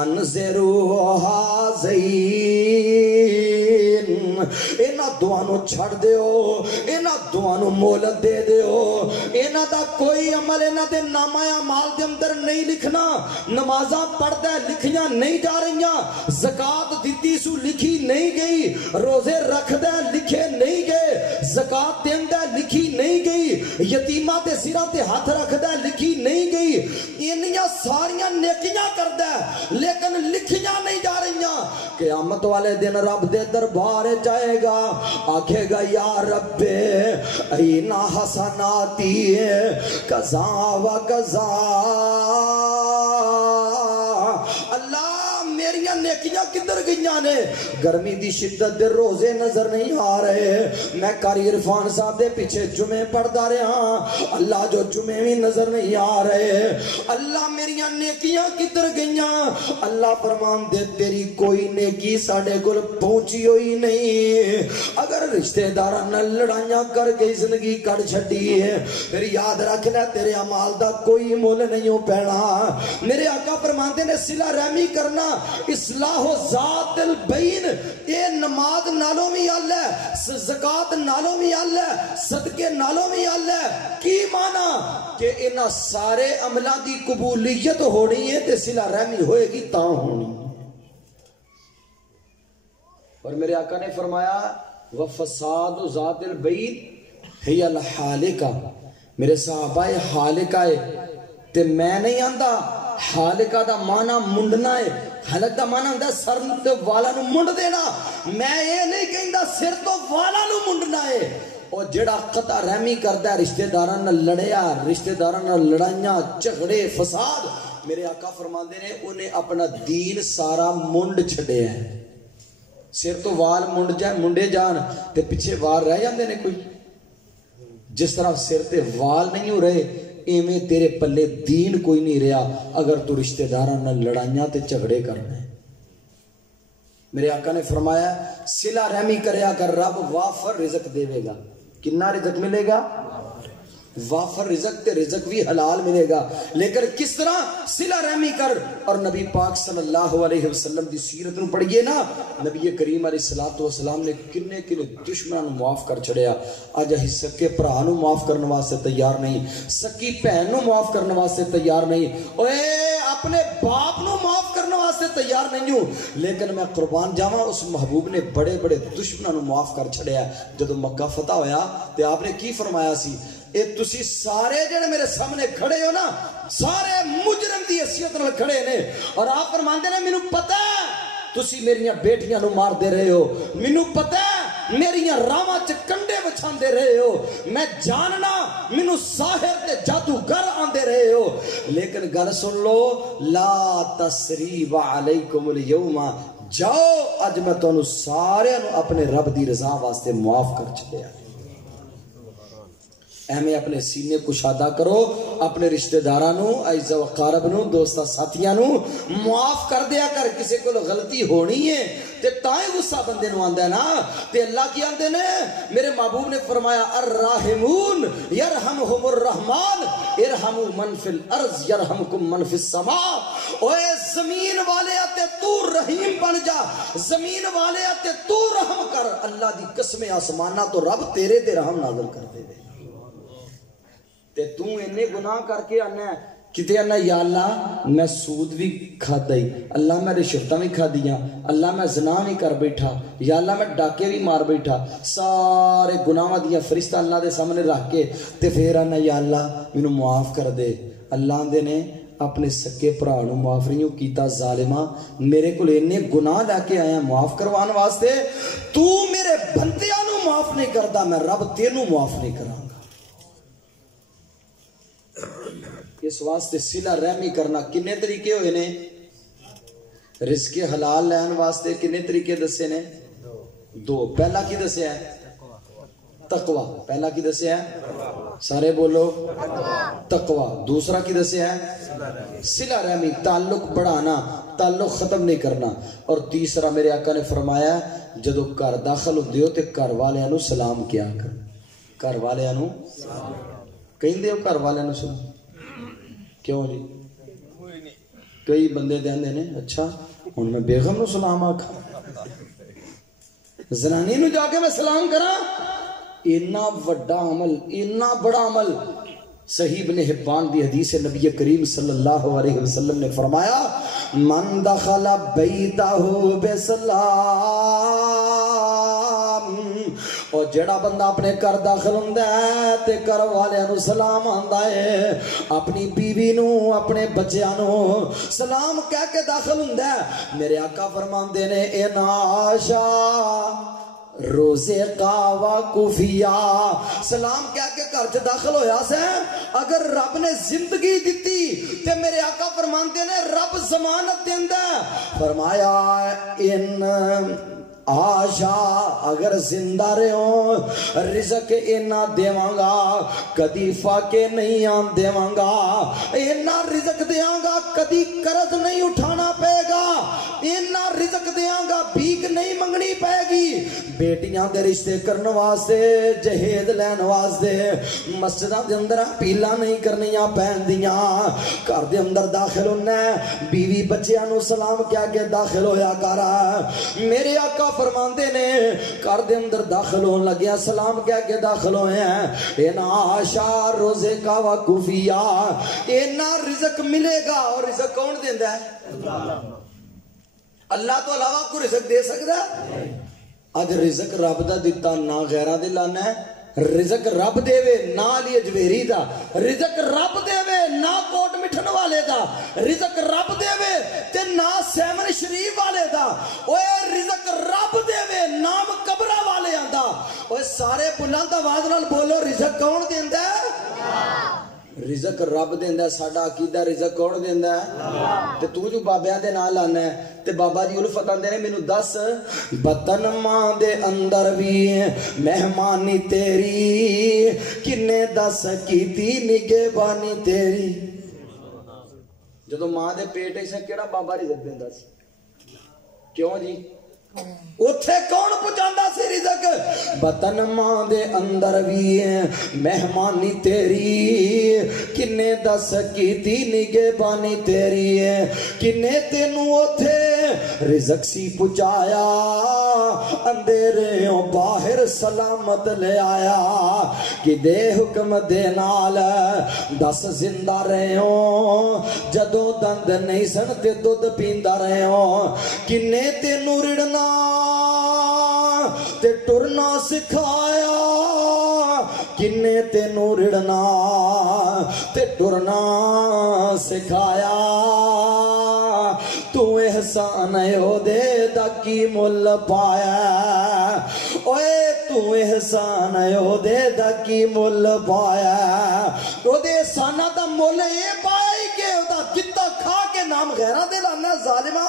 انذرو حاضین، اینا دعانو چھڑ دیو، اینا دعانو مولت دے دیو، اینا دا کوئی عمل اینا دے نامہ اعمال دے اندر نہیں لکھنا، نمازاں پڑھ دے لکھیاں نہیں جا رہیاں، زکاة دیتی سو لکھی نہیں گئی، روزے رکھ دے لکھے نہیں گئے، زکاة دین دے لکھی نہیں گئی، یتیمہ دے سرہ تے ہاتھ رکھ دے لکھی نہیں گئی، انیاں ساریاں نیکیاں کر دے لیکن لکھیاں نہیں جا رہیاں۔ قیامت والے دن رب دے دربار جائے گا، آکھے گا یا رب اینا حسناتی قضا و قضا، اللہ میریاں نیکیاں کدھر گئیاں نے؟ گرمی دی شدت دے روزے نظر نہیں آ رہے، میں قاری عرفان صاحب دے پیچھے جمعے پڑھدا رہا، اللہ جو جمعے بھی نظر نہیں آ رہے، اللہ میریاں نیکیاں کدھر گئیاں؟ اللہ فرمان دے تیری کوئی نیکی ساڑھے گل پہنچی ہوئی نہیں، اگر رشتہ داراں نہ لڑائیاں کر کے زندگی کڑ چھڑی ہے پھر یاد رکھ لے تیرے عمال دا کوئی مول نہیں ہو پینا۔ میرے آقا فرمان دے نے صلہ رحمی کرنا اصلاح ذات البین، اے نماز نالوں بھی آل ہے، زکاة نالوں بھی آل ہے، صدقے نالوں بھی آل ہے۔ کی مانا کہ انہا سارے عملہ دی قبولیت ہو رہی ہے تے صلہ رحمی ہوئے گی تاں ہونی۔ اور میرے آقا نے فرمایا وَفَسَادُ ذَاتِ الْبَيْتِ هِيَ الْحَالِقَةُ، میرے صحابہ حالقہ ہے تے میں نہیں آندہ، حالقہ دا معنی منڈنا ہے، حالق دا معنی ہوندہ سر تے والا نو منڈ دینا، میں یہ نہیں کہندہ سر تو والا نو منڈنا ہے۔ اور جڑا قطع رحمی کردہ رشتہ داران نہ لڑیا، رشتہ داران نہ لڑائیاں جھگڑے فساد، میرے آقا فرماندے نے انہیں اپنا دین سارا منڈ چھڑے ہیں۔ سر تو وال منڈے جان تے پیچھے وال رہ جاندے نے کوئی، جس طرح سر تے وال نہیں ہو رہے ایویں تیرے پلے دین کوئی نہیں رہا اگر تو رشتہ داران نہ لڑائیاں تے جھگڑے کرنے۔ میرے آقا نے فرمایا صلہ رحمی کریا کر رب وافر رزق دے گا۔ کنا رزق ملے گا؟ وافر رزق تے رزق بھی حلال ملے گا، لیکن کس طرح؟ صلہ رحمی کر۔ اور نبی پاک صلی اللہ علیہ وسلم دی سیرت نو پڑھئے نا، نبی کریم علیہ السلام نے کنے دشمنوں معاف کر چھڑیا، آج ہی سکے پرانوں معاف کرنے واسطے تیار نہیں، سکی پہنوں معاف کرنے واسطے تیار نہیں، اوے اپنے باپ نو معاف کرنے واسطے تیار نہیں ہوں، لیکن میں قربان جاواں اس محبوب نے بڑے بڑے دشمنوں معاف کر چھڑیا۔ جدو مکہ فتح ہویا تے آپ نے کی فرمایا سی؟ اے تسی سارے جڑے میرے سامنے کھڑے ہو نا، سارے مجرم دی حیثیت نال کھڑے نے، اور آپ فرماندے نے مینوں پتہ ہے تسی میریاں بیٹیاں نو مار دے رہے ہو، مینوں پتہ ہے میریاں راواں چ کنڈے بچھان دے رہے ہو، میں جاننا مینوں ساحر تے جادوگر آندے رہے ہو، لیکن گل سن لو لا تسریب علیکم اليوم، جاؤ اج میں تانوں سارے نو اپنے رب دی رضا واسطے معاف کر چھڈیا۔ ایویں اپنے سینے کشادہ کرو، اپنے رشتہ داراں نو، اعزاء و اقارب نو، دوستاں ساتھیاں نو معاف کر دیا کر۔ کسی کو غلطی ہونی ہے تے تائیں غصہ بندے نو آندا ہے نا۔ تے اللہ کی آندے نے، میرے محبوب نے فرمایا الراحمون یرحمہم الرحمن ارحموا من فی الارض یرحمکم من فی السماء۔ اوے زمین والے تے تو رحیم بن جا، زمین والے تے تو رحم کر، اللہ دی قسم آسمانہ تو رب تیرے تے رحم نازل کر دے دے۔ تے تو انہیں گناہ کر کے آنا ہے کتے آنا، یا اللہ میں سود بھی کھادا ہی، اللہ میں رشوتاں بھی کھادیاں، اللہ میں زنا بھی کر بیٹھا، یا اللہ میں ڈاکے بھی مار بیٹھا، سارے گناہاں دیا فرشتہ اللہ دے سامنے رکھ کے تے پھر آنا یا اللہ مینوں معاف کر دے۔ اللہ دے نے اپنے سکے بھرا نوں معاف نہیں کیتا، ظالما میرے کول اینے گناہ لے کے آیا معاف کروان واسطے، تو میرے بندیاں نوں معاف نہیں کردا، میں رب تینوں معاف نہیں کراں گا۔ اس واسطے صلہ رحمی کرنا کنے طریقے ہوئے نے؟ رزق حلال لین واسطے کنے طریقے دسے نے؟ دو۔ پہلا کی دسے ہے؟ تقوی۔ پہلا کی دسے ہے؟ سارے بولو تقوی۔ دوسرا کی دسے ہے؟ صلہ رحمی، تعلق بڑھانا، تعلق ختم نہیں کرنا۔ اور تیسرا میرے آقا نے فرمایا جدو گھر داخل ہوندے ہو تے گھر والےاں نوں سلام کیا کر۔ گھر والےاں نوں کہندے ہو گھر والےاں نوں سلام؟ کیوں جی؟ کئی بندے دے نے اچھا ہن میں بیگم نو سلام آکھاں، زنانی نو جا کے میں سلام کراں؟ اتنا بڑا عمل، اتنا بڑا عمل۔ صحیح ابن حبان دی حدیث نبی کریم صلی اللہ علیہ وسلم نے فرمایا من دخل بیتہ بسلام، اور جڑا بندہ اپنے گھر داخل ہوندا ہے تے گھر والےاں نوں سلام آندا ہے، اپنی بیوی نوں، اپنے بچیاں نوں سلام کہہ کے داخل ہوندا ہے، میرے آقا فرماندے نے اے ناشا روزے کا کفیا، سلام کہہ کے گھر چ داخل ہویا سے، اگر رب نے زندگی دیتی تے میرے آقا فرماندے نے رب ضمانت دیندا ہے، فرمایا ان آشا اگر زندہ رہے ہو رزق اینا دیواں گا کدی فاقے نہیں آن دیواں گا، اینا رزق دیاں گا کدی قرض نہیں اٹھانا پے گا، اینا رزق دیاں گا بھیک نہیں منگنی پے گی، بیٹیاں دے رشتے کرن واسطے، جہیز لین واسطے مسجداں دے اندر پیلا نہیں کرنیاں پیندیاں، گھر دے اندر داخل ہونا بیوی بچیاں نو سلام کیا کے داخل ہویا کرا۔ میرے آقا فرماندے نے گھر دے اندر داخل ہون لگیا سلام کہہ کے داخل ہوئے ہیں، اینا آشا روزے کا وقفیا، اینا رزق ملے گا، اور رزق کون دیندا ہے؟ اللہ تو علاوہ کوئی رزق دے سکتا ہے؟ اج رزق رب دا دتا نہ غیراں دے لانا ہے، رزق رب دے وے نہ علی اجویری دا، رزق رب دے وے نہ کوٹ مٹھن والے دا، رزق رب دے وے تے نہ سیمن شریف والے دا، اوے رزق رب دے وے نام قبرہ والے دا، اوے سارے بلند آواز نال بولو رزق کون دیندا ہے؟ رزق رب دیندا ہے، ساڈا عقیدہ رزق کون دیندا ہے؟ تے تو جو بابیاں دے نال آنا ہے تے بابا جی الفت آندے نے مینوں دس بطن ماں دے اندر بھی مہمانی تیری کنے دس کیتی نگہبانی تیری۔ جدوں ماں دے پیٹ وچ کیڑا بابا رزق دیندا سی؟ کیوں جی؟ اتھے کون پہنچاندا سی رزق؟ بطن ماں دے اندر بھی مہمانی تیری کنے دس کیتی نگہبانی تیری، کنے تینوں اتھے رزق سی پہنچایا، اندھیروں باہر سلامت لے آیا، کہ دے حکم دے نال دس زندہ رہے ہوں، جدوں دند نہیں سن تے دودھ پیندا رہے ہوں، کنے تینوں رڑنا تے ٹرنا سکھایا، کنے تینوں رڑنا تے ٹرنا سکھایا، تو احسان او دے دا کی مل پایا، اوے تو احسان او دے دا کی مل پایا، او دے احسانہ دا مل اے پائی کہ او دا جتا کھا کے نام غیرہ دے لانا ظالمہ۔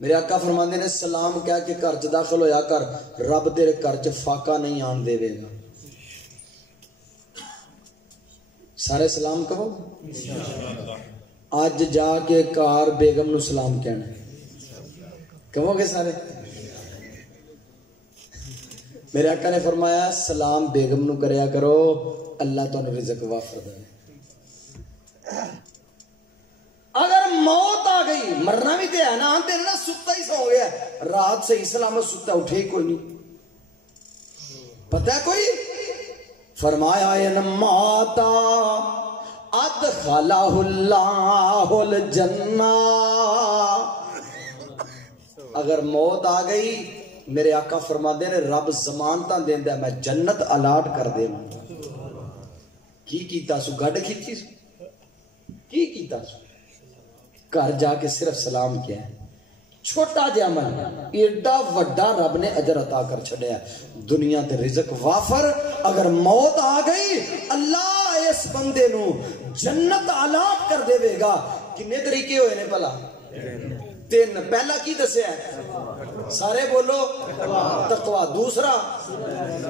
میرے آقا فرماندے نے سلام کہہ کے گھر چ داخل ہویا کر، رب تیرے گھر چ فاقہ نہیں آن دے گا۔ سارے سلام کہو اج جا کے کار بیگم نو سلام کہنا کہو گے سارے؟ میرے آقا نے فرمایا سلام بیگم نو کریا کرو، اللہ تانوں رزق وافر دے۔ اگر موت آ گئی، مرنا بھی تے ہے نا، تیرے نا ستا ہی سو گیا، رات صحیح سلامت ستا اٹھے ہی کوئی نہیں، پتہ ہے کوئی؟ فرمایا ان ماتا ادخلہ اللہ الجنہ، اگر موت آ گئی میرے آقا فرماتے ہیں رب ضمانتاں دیندا ہے میں جنت الاٹ کر دینا۔ کی کیتا سو؟ گڈ کھیتی سو؟ کی کیتا سو؟ گھر جا کے صرف سلام کیا ہے، چھوٹا جہا عمل ایڈا وڈا رب نے اجر عطا کر چھڑیا، دنیا تے رزق وافر۔ اگر موت آ گئی اللہ اس بندے نو جنت الاٹ کر دے گا۔ کنے طریقے ہوئے نے بھلا؟ تین۔ پہلا کی دسیا ہے؟ سارے بولو تقوی، دوسرا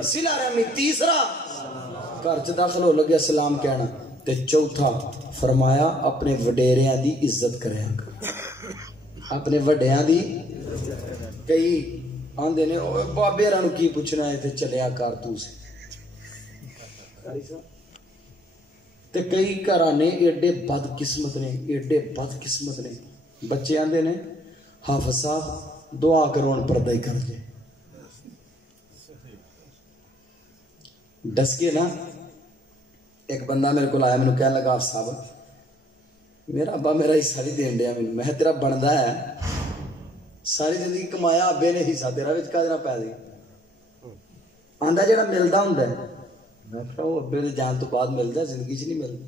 صلہ رحمی، تیسرا گھر چ داخل ہو لگیا سلام کہنا، تے چوتھا فرمایا اپنے وڈیریاں دی عزت کریا کر، اپنے وڈیاں دی۔ کئی آندے نے بابے رانو کی پوچھنا ہے تے چلیا کر تو سے، تے کئی گھرانے ایڈے بد قسمت نے، ایڈے بد قسمت نے، بچے آندے نے حافظ صاحب دعا کرو ان پردہ ہی کر دے، ڈس کے نا۔ ایک بندہ میرے کو آیا، میں نے کہنے لگا آپ صاحب میرا ابا میرا حصہ نہیں دین دیا، میں تیرا بندا ہے، ساری زندگی کمایا ابے نے حصہ تیرا وچ کا دینا پی دی، آندا جڑا ملدا ہوندا ہے، میں کہا وہ ابے دے جان تو بعد ملدا، زندگی چ نہیں ملدا،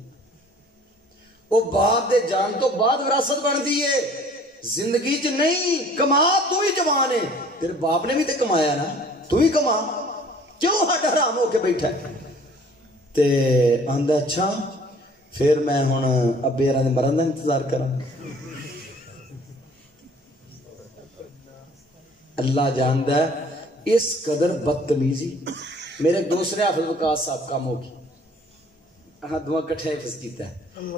وہ باپ دے جان تو بعد وراثت بندی ہے، زندگی چ نہیں۔ کما تو ہی جوان ہے، تیرے باپ نے بھی تے کمایا نا، تو ہی کما، کیوں ہٹ حرام ہو کے بیٹھا ہے؟ تے آندا اچھا پھر میں ہن ابے ہراں دے مرن دا انتظار کراں؟ اللہ جاندا ہے اس قدر بدتمیزی۔ میرے دوسرے حافظ وقاص صاحب کام ہو گئی، ہاں دعا کٹھے حفظ کیتا ہے۔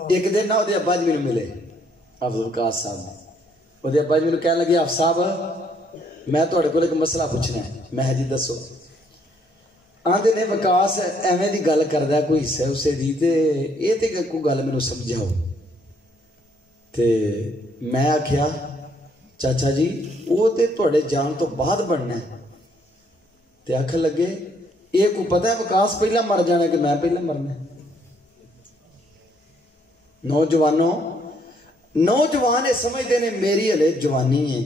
ایک دن نہ وہ ابا جی میرے ملے، حافظ وقاص صاحب نے، وہ ابا جی میرے کہنے لگے آپ صاحب میں تھوڑے کو ایک مسئلہ پوچھنا ہے۔ میں جی دسو؟ آندے نے وقاص ایویں دی گل کردا کوئی حصے اسے دی تے اے تے کوئی گل مینوں سمجھاؤ۔ تے میں آکھیا چاچا جی وہ تے تھوڑے جان تو بعد بننا ہے، تے آکھن لگے اے کو پتہ ہے وقاص پہلا مر جانا کہ میں پہلا مرنا ہے؟ نوجوانوں، نوجوان یہ سمجھتے ہیں میری ہلے جوانی ہے،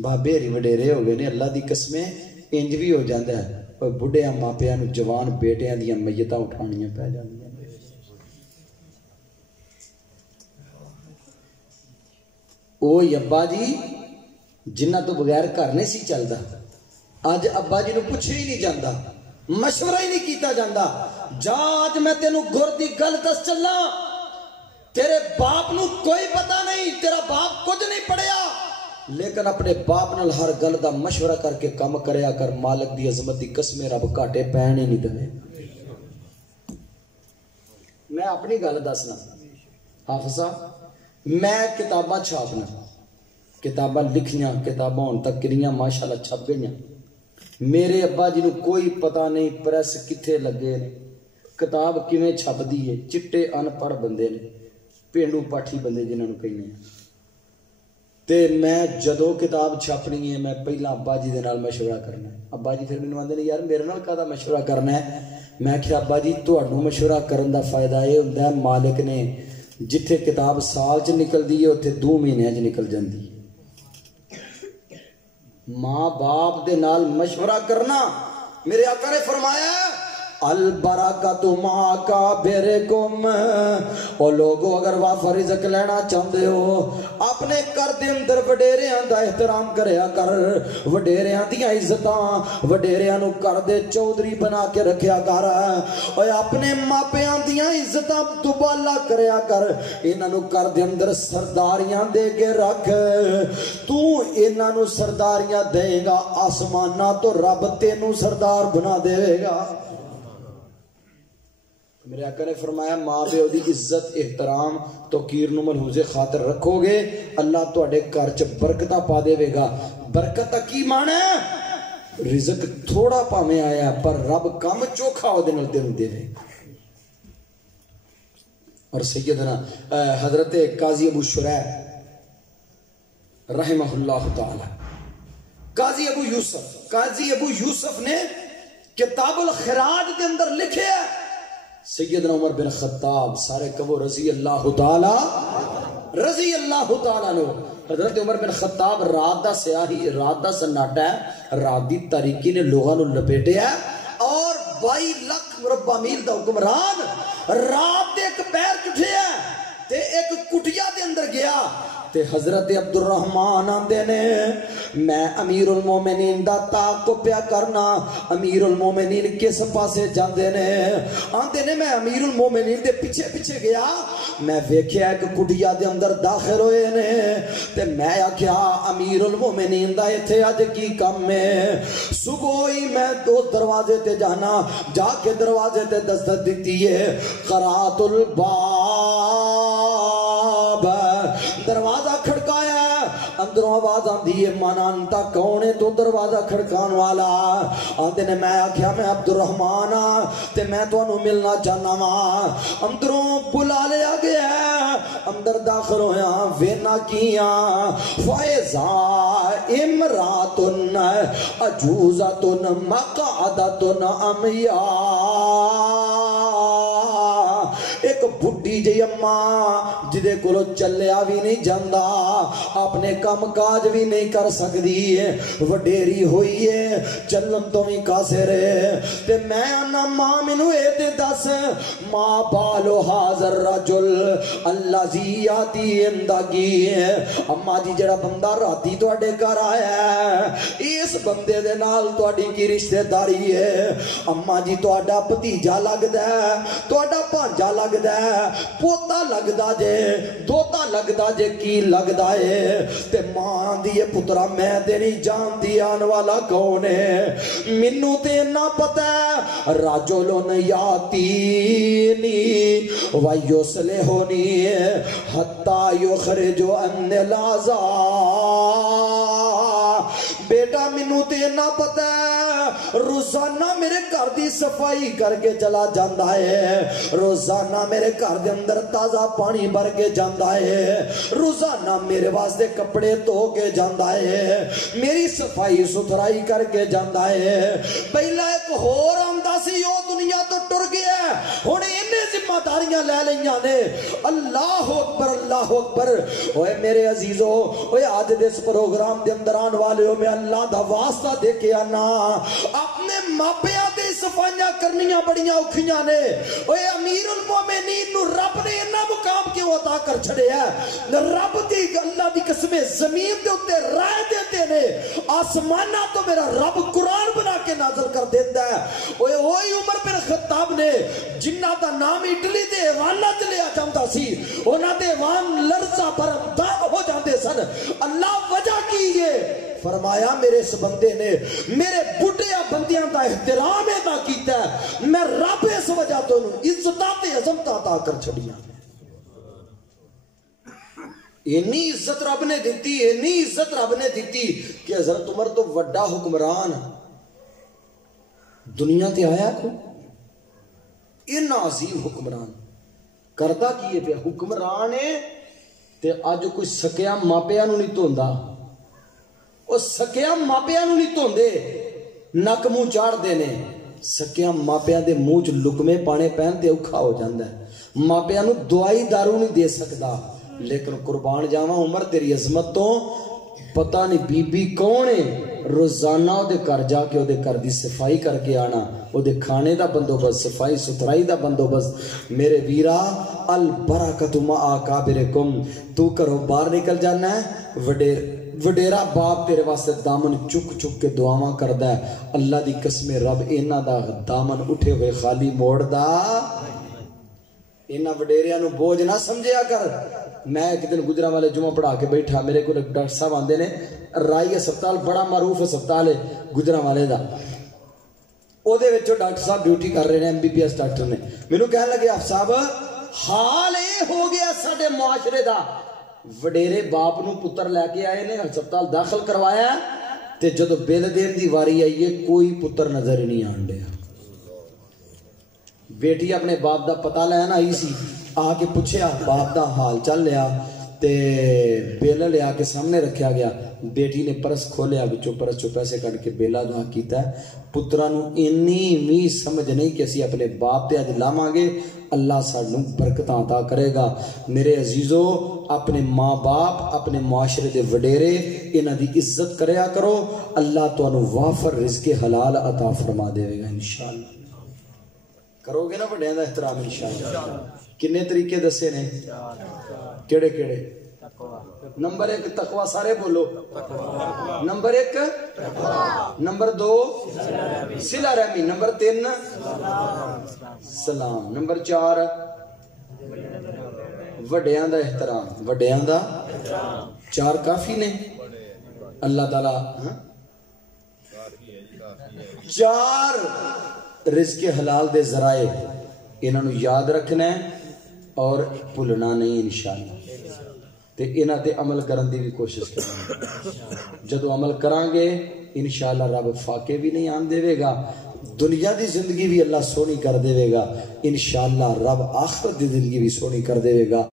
بابے ہری وڈیرے ہو گئے نے، اللہ دی قسمیں انج بھی ہو جاتا ہے بڑھیا ماپیاں نو جوان بیٹیاں دیاں میتاں اٹھانیاں پہ جاندیاں۔ او ابا جی جنہ تو بغیر گھر نہیں سی چلدا، اج ابا جی نو پوچھے ہی نہیں جاندا، مشورہ ہی نہیں کیتا جاندا۔ جا اج میں تینوں گر دی گل دس چلا، تیرے باپ نو کوئی پتہ نہیں، تیرا باپ کچھ نہیں پڑھیا، لیکن اپنے باپ نال ہر گل دا مشورہ کر کے کام کریا کر، مالک دی عظمت دی قسمیں رب گھاٹے پین ہی نہیں دے۔ میں اپنی گل دسنا حافظ صاحب، میں کتاباں چھاپنا، کتاباں لکھیاں، کتاباں ہن تک کریاں ماشاءاللہ چھپ گئیاں، میرے ابا جی نو کوئی پتہ نہیں پریس کتھے لگے نے، کتاب کیویں چھپدی ہے، چٹے ان پڑھ بندے نے، پینڈو پاٹھی بندے جنہاں نو کہنے ہیں۔ تے میں جدو کتاب چھاپنی ہے میں پہلا ابا جی دے نال مشورہ کرنا ہے۔ ابا جی پھر مینوں آندے نے یار میرے نال کدا مشورہ کرنا ہے؟ میں کہ ابا جی تہاڈوں مشورہ کرن دا فائدہ یہ ہوندا ہے مالک نے جتھے کتاب سال چ نکلدی ہے اوتھے 2 مہینے چ نکل جاندی ہے۔ ماں باپ دے نال مشورہ کرنا، میرے آقا نے فرمایا البرکۃ مع کابرکم، او لوگو اگر واہ رزق لینا چاہتے ہو اپنے گھر دے اندر وڈیریاں دا احترام کریا کر، وڈیریاں دیاں عزتاں، وڈیریاں نو گھر دے چودھری بنا کے رکھیا کر، اوے اپنے ماپیاں دیاں عزتاں دوبالا کریا کر، انہاں نو گھر دے اندر سرداریاں دے کے رکھ، تو انہاں نو سرداریاں دے گا آسمانہ تو رب تینوں سردار بنا دے گا۔ میرے آقا نے فرمایا ماں پیو دی عزت احترام توقیر نو ملحوظ خاطر رکھو گے اللہ تواڈے گھر چ برکتاں پا دے گا۔ برکت کی معنی ہے رزق تھوڑا پاویں آیا پر رب کم چوکھا او دے نال تینوں دے گا۔ اور سیدنا حضرت قاضی ابو شریح رحمہ اللہ تعالی، قاضی ابو یوسف نے کتاب الخراج دے اندر لکھے ہے سیدنا عمر بن خطاب، سارے کہو رضی اللہ تعالی عنہ۔ حضرت عمر بن خطاب رات دا سیاہی، رات دا سناٹا ہے، رات دی تاریکی نے لوگاں نو لپیٹے ہے، اور 22 لاکھ مربع میل دا حکمران رات دے ایک پیر چٹھے ہے تے ایک کٹیا دے اندر گیا تے حضرت عبد الرحمن آندے نے میں امیر المومنین دا تاق پیا کرنا۔ امیر المومنین کس پاسے جاندے نے؟ آندے نے میں امیر المومنین دے پیچھے پیچھے گیا، میں ویکھیا ایک کٹیا دے اندر داخل ہوئے نے تے میں آکھیا امیر المومنین دا ایتھے اج کی کم ہے؟ صبح ہی میں دو دروازے تے جانا، جا کے دروازے تے دستک دیتی ہے، قرات الباب، دروازہ کھڑکایا، اندروں آواز آندھی ہے من انتا کون ہے تو دروازہ کھڑکان والا؟ آندے نے میں آکھیا میں عبد الرحمن تے میں تو انہوں ملنا چاہنا ماں۔ اندروں بلا لیا گیا، اندر داخل ہویا، وینا کیاں فائزہ امراتن عجوزتن مقعدتن امیاء، ایک بڑھی جی اماں جدے کولو چلیا بھی نہیں جاندا، اپنے کام کاج بھی نہیں کر سکدی، وڈیری ہوئی ہے، چلن تو بھی کاسر ہے، تے میں انا ماں مینوں اے تے دس ماں بالو حاضر رجل الذی یاتی اندگی، اماں جی جڑا بندہ راتی تواڈے گھر آیا ہے اس بندے دے نال تواڈی کی رشتہ داری ہے؟ اماں جی تواڈا بھتیجا لگدا ہے، تواڈا بھانجا لگدا ہے، پوتا لگدا جے، دوتا لگدا جے، کی لگدا ہے؟ تے ماں دی پترا میں تے نہیں جاندی آن والا کون ہے؟ مینوں تے نہ پتہ ہے رجلن یاتینی ویصلحنی حتی یخرج ان العذاب، بیٹا مینوں تے نہ پتہ ہے روزانہ میرے گھر دی صفائی کر کے چلا جاندا ہے، روزانہ میرے گھر دے اندر تازہ پانی بھر کے جاندا ہے، روزانہ میرے واسطے کپڑے دھو کے جاندا ہے، میری صفائی ستھرائی کر کے جاندا ہے۔ پہلا ایک ہور آندا سی او دنیا تو ٹر گیا، ہن اینے ذمہ داریاں لے لیاں نے۔ اللہ اکبر اللہ اکبر۔ اوے میرے عزیزو، اوے آج دے اس پروگرام دے اندر آن والے ہو، میں اللہ دا واسطہ دے کے آنا، اپنے ماپیاں دے صفائیاں کرنیاں بڑیاں اوکھیاں نے۔ اوے امیر المومنین نو رب نے انہا مقام کیوں عطا کر چھڑے ہے؟ رب دی اللہ دی قسمیں زمین دے اتے رائے دیتے نے، آسمانہ تو میرا رب قرآن بنا کے نازل کر دیتا ہے۔ اوے وہی عمر بن خطاب نے جنہ دا نام اٹلی دے ایوانا چلیا جاندہ سی، انہاں دے ایوان لرزہ برمدار ہو جاندے سن۔ اللہ وجہ کی یہ فرمایا میرے اس بندے نے میرے بڑھیا بندیاں دا احترام ادا کیتا ہے، میں رب اس وجہ تو عزتات عظمت عطا کر چھڑیاں۔ اینی عزت رب نے دیتی، اینی عزت رب نے دیتی کہ حضرت عمر تو وڈا حکمران دنیا تے آیا کو اینا عظیم حکمران کردہ کیے پہ حکمران ہے تے آج کوئی سکیا ماپیا نو نہیں توندا، او سکیا ماپیا نو نہیں توندے، نک منہ چاڑ دینے، سکیا ماپیا دے منہ چ لکمے پانے پہنتے اوکھا ہو جاندہ ہے، ماپیا نو دعائی دارو نہیں دے سکدا، لیکن قربان جاواں عمر تیری عظمت تو پتہ نہیں بی بی کون ہے روزانہ او دے گھر جا کے او دے گھر دی صفائی کر کے آنا او دے کھانے دا بندوبست صفائی ستھرائی دا بندوبست میرے ویرا البرکۃ مع اکابرکم تو کرو باہر نکل جانا ہے وڈیرا باپ تیرے واسطے دامن چک چک کے دعاواں کردا ہے اللہ دی قسم رب انہاں دا دامن اٹھے ہوئے خالی موڑ دا انہاں وڈیریاں نو بوجھ نہ سمجھیا کر میں ایک دن گجرانوالے جمعہ پڑھا کے بیٹھا میرے کو ایک ڈاکٹر صاحب آندے نے رائی ہسپتال بڑا معروف ہسپتال ہے گجرانوالے دا او دے وچوں ڈاکٹر صاحب ڈیوٹی کر رہے ہیں M B B S doctor نے مینوں کہنے لگے آپ صاحب حال اے ہو گیا ساڈے معاشرے دا وڈیرے باپ نو پتر لے کے آئے نے ہسپتال داخل کروایا تے جدو بل دین دی واری آئی ہے کوئی پتر نظر ہی نہیں آن ڈیا بیٹی اپنے باپ دا پتہ لینا آئی سی آ کے پوچھیا باپ دا حال چل لیا تے بیل لیا کے سامنے رکھیا گیا بیٹی نے پرس کھولیا بچوں پرس چو پیسے کٹ کے بیلا دعا کیتا ہے پترانو انی می سمجھ نہیں کہ اسی اپنے باپ تے اج لاواں گے اللہ سانو برکتاں عطا کرے گا میرے عزیزو اپنے ماں باپ اپنے معاشرے دے وڈیرے انہاں دی عزت کریا کرو اللہ تانوں وافر رزق حلال عطا فرما دے گا انشاءاللہ کرو گے نا وڈیاں دا احترام انشاءاللہ کنے طریقے دسے نے کیڑے کیڑے نمبر 1 تقوی سارے بولو نمبر 1 نمبر 2 صلہ رحمی نمبر 3 سلام نمبر 4 وڈیاں دا احترام وڈیاں دا 4 کافی نے اللہ تعالی 4 رزق حلال دے ذرائع انہاں نو یاد رکھنا ہے اور بھولنا نہیں انشاءاللہ تے انہاں تے عمل کرن دی بھی کوشش کرنا جدو عمل کران گے انشاءاللہ رب فاقے بھی نہیں آن دے گا دنیا دی زندگی بھی اللہ سونی کر دے گا انشاءاللہ رب آخرت دی زندگی بھی سونی کر دے گا